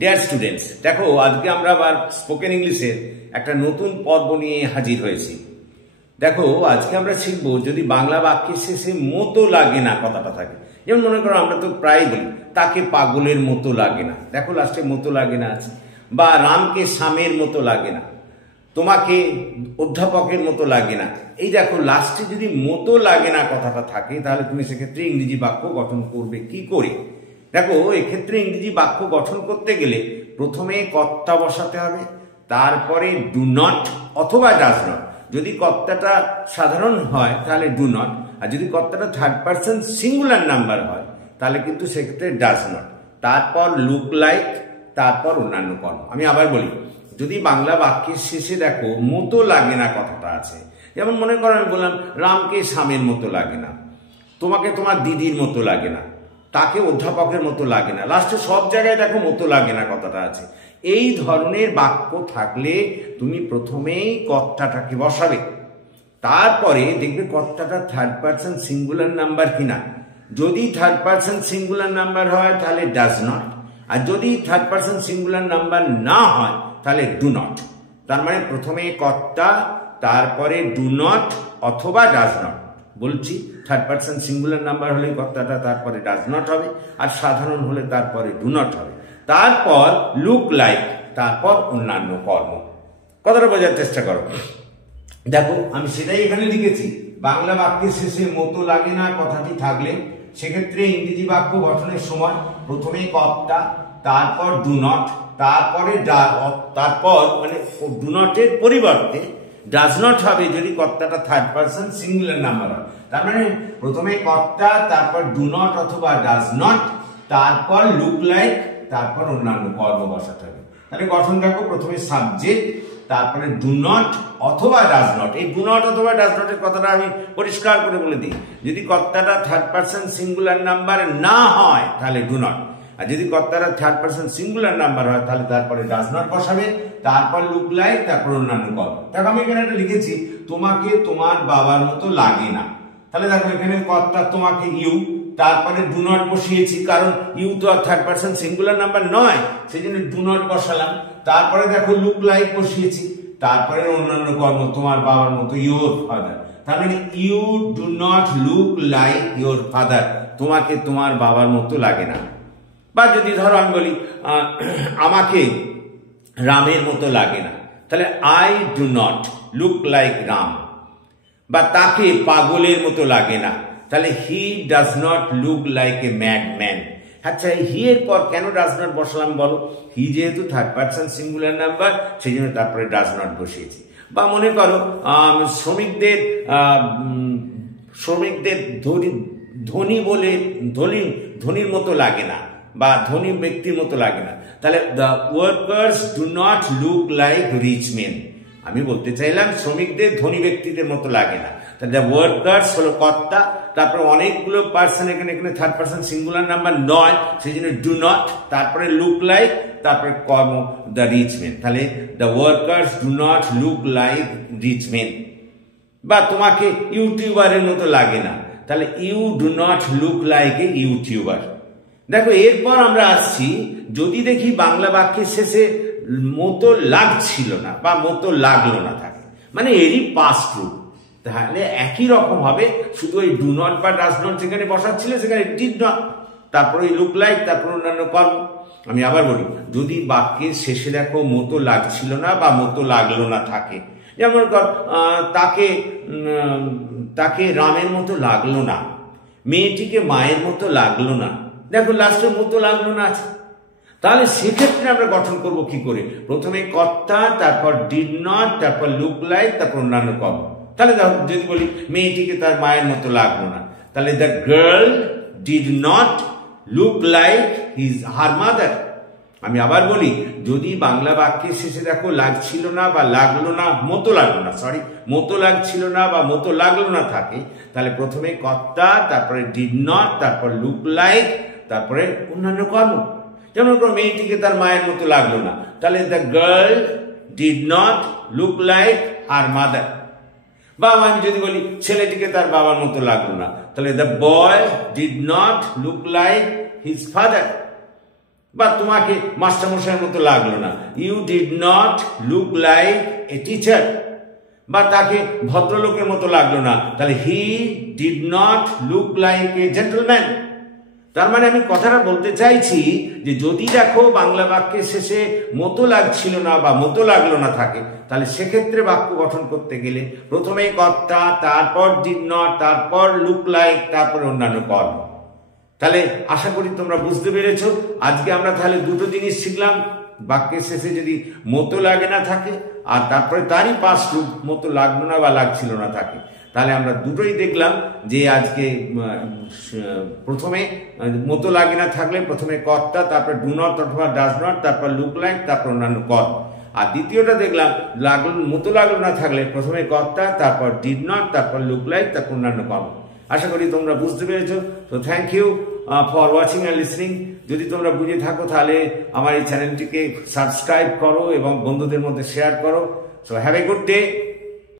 Dear students, দেখো আজকে আমরা আবার স্পোকেন ইংলিশের একটা নতুন পর্ব নিয়ে হাজির হয়েছি। দেখো আজকে আমরা শিখব যদি বাংলা বাক্যের শেষে মতো লাগে না কথাটা থাকে। যেমন মনে করো আমরা তো প্রায় বলি তাকে পাগলের মতো লাগে না, দেখো লাস্টে মতো লাগে না আছে, বা রামকে শ্যামের মতো লাগে না, তোমাকে অধ্যাপকের মতো লাগে না। এই দেখো লাস্টে যদি মতো লাগে না কথাটা থাকে তাহলে তুমি সেক্ষেত্রে ইংরেজি বাক্য গঠন করবে কি করে। দেখো এক্ষেত্রে ইংরেজি বাক্য গঠন করতে গেলে প্রথমে কর্তা বসাতে হবে, তারপরে ডু নট অথবা ডাজ নট। যদি কর্তাটা সাধারণ হয় তাহলে ডু নট, আর যদি কর্তাটা থার্ড পারসন সিঙ্গুলার নাম্বার হয় তাহলে কিন্তু সেক্ষেত্রে ডাজ নট, তারপর লুক লাইক, তারপর অন্যান্য কর্ম। আমি আবার বলি, যদি বাংলা বাক্যের শেষে দেখো মতো লাগে না কথাটা আছে, যেমন মনে করো আমি বললাম রামকে শ্যামের মতো লাগে না, তোমাকে তোমার দিদির মতো লাগে না, তাকে অধ্যাপকের মতো লাগে না, লাস্টে সব জায়গায় দেখো মতো লাগে না কথাটা আছে। এই ধরনের বাক্য থাকলে তুমি প্রথমেই কর্তাটাকে বসাবে, তারপরে দেখবে কর্তাটা থার্ড পারসন সিঙ্গুলার নাম্বার কিনা। যদি থার্ড পারসন সিঙ্গুলার নাম্বার হয় তাহলে ডাজ নট, আর যদি থার্ড পারসন সিঙ্গুলার নাম্বার না হয় তাহলে ডু নট। তার মানে প্রথমে কর্তা, তারপরে ডু নট অথবা ডাজ নট। বলছি থার্ড পারসন সিঙ্গুলার নাম্বার হলে কর্তাটা তারপরে ডাজ নট হবে, আর সাধারণ হলে তারপরে ডু নট হবে, তারপর লুক লাইক, তারপর অন্যান্য কর্ম। কথাটা বোঝার চেষ্টা করো। দেখো আমি সেটাই এখানে লিখেছি, বাংলা বাক্যের শেষে মতো লাগে না কথাটি থাকলে সেক্ষেত্রে ইংরেজি বাক্য গঠনের সময় প্রথমে কর্তা, তারপর ডু নট, তারপরে তারপর মানে ডু নটের পরিবর্তে ডাজ নট হবে যদি কর্তাটা থার্ড পারসন সিঙ্গুলার নাম্বার হয়। তার মানে প্রথমে কর্তা, তারপর ডু নট অথবা ডাজ নট, তারপর লুক লাইক, তারপর অন্যান্য কর্ম বসাতে হবে। তাহলে গঠন দেখো, প্রথমে সাবজেক্ট, তারপরে ডু নট অথবা ডাজ নট। এই ডু নট অথবা ডাজ নটের কথাটা আমি পরিষ্কার করে বলে দিই, যদি কর্তাটা থার্ড পারসন সিঙ্গুলার নাম্বার না হয় তাহলে ডু নট, আর যদি কর্তারা থার্ড পারসন সিঙ্গুলার নাম্বার হয় তাহলে তারপরে ডাজ নট বসাবে, তারপর লুক লাইক, তারপর অন্যান্য কর্ম। দেখো আমি এখানে একটা লিখেছি তোমাকে তোমার বাবার মতো লাগে না, তাহলে দেখো এখানে কর্তা তোমাকে ইউ, তারপরে ডু নট বসিয়েছি, কারণ ইউ তো আর থার্ড পারসন সিঙ্গুলার নাম্বার নয়, সেই জন্য ডু নট বসালাম। তারপরে দেখো লুক লাইক বসিয়েছি, তারপরে অন্যান্য কর্ম, তোমার বাবার মতো, ইউর ফাদার। তার মানে you do not look like your father, তোমাকে তোমার বাবার মতো লাগে না। বা যদি ধরো আমি বলি আমাকে রামের মতো লাগে না, তাহলে I do not look like Ram. বা তাকে পাগলের মতো লাগে না, তাহলে he does not look like A mad man. আচ্ছা হি এর পর কেন ডাজ নট বসালাম বলো? হি যেহেতু থার্ড পারসন সিঙ্গুলার নাম্বার সেই জন্য তারপরে ডাজ নট বসিয়েছি। বা মনে করো শ্রমিকদের ধনী বলে ধনীর মতো লাগে না, বা ধনী ব্যক্তির মতো লাগে না, তাহলে the workers do not look like rich men. আমি বলতে চাইলাম শ্রমিকদের ধনী ব্যক্তিদের মতো লাগে না, তাহলে দ্য ওয়ার্কার্স হলো কর্তা, তারপরে অনেকগুলো পার্সন, এখানে থার্ড পারসন সিঙ্গুলার নাম্বার নয় সেই জন্য ডু নট, তারপরে লুক লাইক, তারপরে কর্ম দ্য রিচ মেন। তাহলে the workers do not look like rich men. বা তোমাকে ইউটিউবারের মতো লাগে না, তাহলে you do not look like a YouTuber. দেখো এরপর আমরা আসছি, যদি দেখি বাংলা বাক্যের শেষে মতো লাগছিল না বা মতো লাগলো না থাকে, মানে এরই পাস্ট রূপ, তাহলে একই রকম হবে, শুধু ওই ডু নট বা ডাজ নট যেখানে বসাচ্ছিলে সেখানে ডিড নট, তারপরে ওই লুক লাইক, তারপর অন্যান্য কর্ম। আমি আবার বলি, যদি বাক্যের শেষে দেখো মতো লাগছিল না বা মতো লাগলো না থাকে, যেমন তাকে রামের মতো লাগলো না, মেয়েটিকে মায়ের মতো লাগলো না, দেখো লাস্টে মতো লাগলো না আছে, তাহলে সেক্ষেত্রে আমরা গঠন করব কি করে? প্রথমে কর্তা, তারপর ডিড নট, তারপর লুক লাইক, তারপর অন্যান্য কর্ম। তাহলে যদি বলি মেয়েটিকে তার মায়ের মতো লাগলো না, তাহলে the girl did not look like her mother. আমি আবার বলি, যদি বাংলা বাক্যের শেষে দেখো লাগছিল না বা লাগলো না, মতো লাগলো না, মতো লাগছিল না বা মতো লাগলো না থাকে, তাহলে প্রথমে কর্তা, তারপরে ডিড নট, তারপর লুক লাইক, তারপরে অন্যান্য কর্ম। যেমন মেয়েটিকে তার মায়ের মতো লাগলো না, তাহলে the girl did not look like her mother. বা আমি যদি বলি ছেলেটিকে তার বাবার মতো লাগলো না, তাহলে the boy did not look like his father. বা তোমাকে মাস্টারমশাইয়ের মতো লাগলো না, you did not look like a teacher, বা তাকে ভদ্রলোকের মতো লাগলো না, তাহলে he did not look like a gentleman. তার মানে আমি কথাটা বলতে চাইছি যে যদি দেখো বাংলা বাক্যের শেষে মতো লাগছিল না বা মতো লাগলো না থাকে, তাহলে সেক্ষেত্রে বাক্য গঠন করতে গেলে প্রথমে কর্তা, তারপর ডিড নট, তারপর লুক লাইক, তারপর অন্যান্য কর্ম। তাহলে আশা করি তোমরা বুঝতে পেরেছ। আজকে আমরা তাহলে দুটো জিনিস শিখলাম, বাক্যের শেষে যদি মতো লাগে না থাকে আর তারপরে তারই পাস্ট রূপ মতো লাগলো না বা লাগছিল না থাকে, তাহলে আমরা দুটোই দেখলাম যে আজকে প্রথমে মতো লাগে না থাকলে প্রথমে কর্তা, তারপর ডু নট অথবা ডাজ নট, তারপর লুক লাইক, তারপর অন্যান্য কর্ম। আর দ্বিতীয়টা দেখলাম মতো লাগলো না থাকলে প্রথমে কর্তা, তারপর ডিড নট, তারপর লুক লাইক, তারপর অন্যান্য কর্ম। আশা করি তোমরা বুঝতে পেরেছো। তো thank you for watching and listening. যদি তোমরা বুঝে থাকো তাহলে আমার এই চ্যানেলটিকে সাবস্ক্রাইব করো এবং বন্ধুদের মধ্যে শেয়ার করো। So have a good day.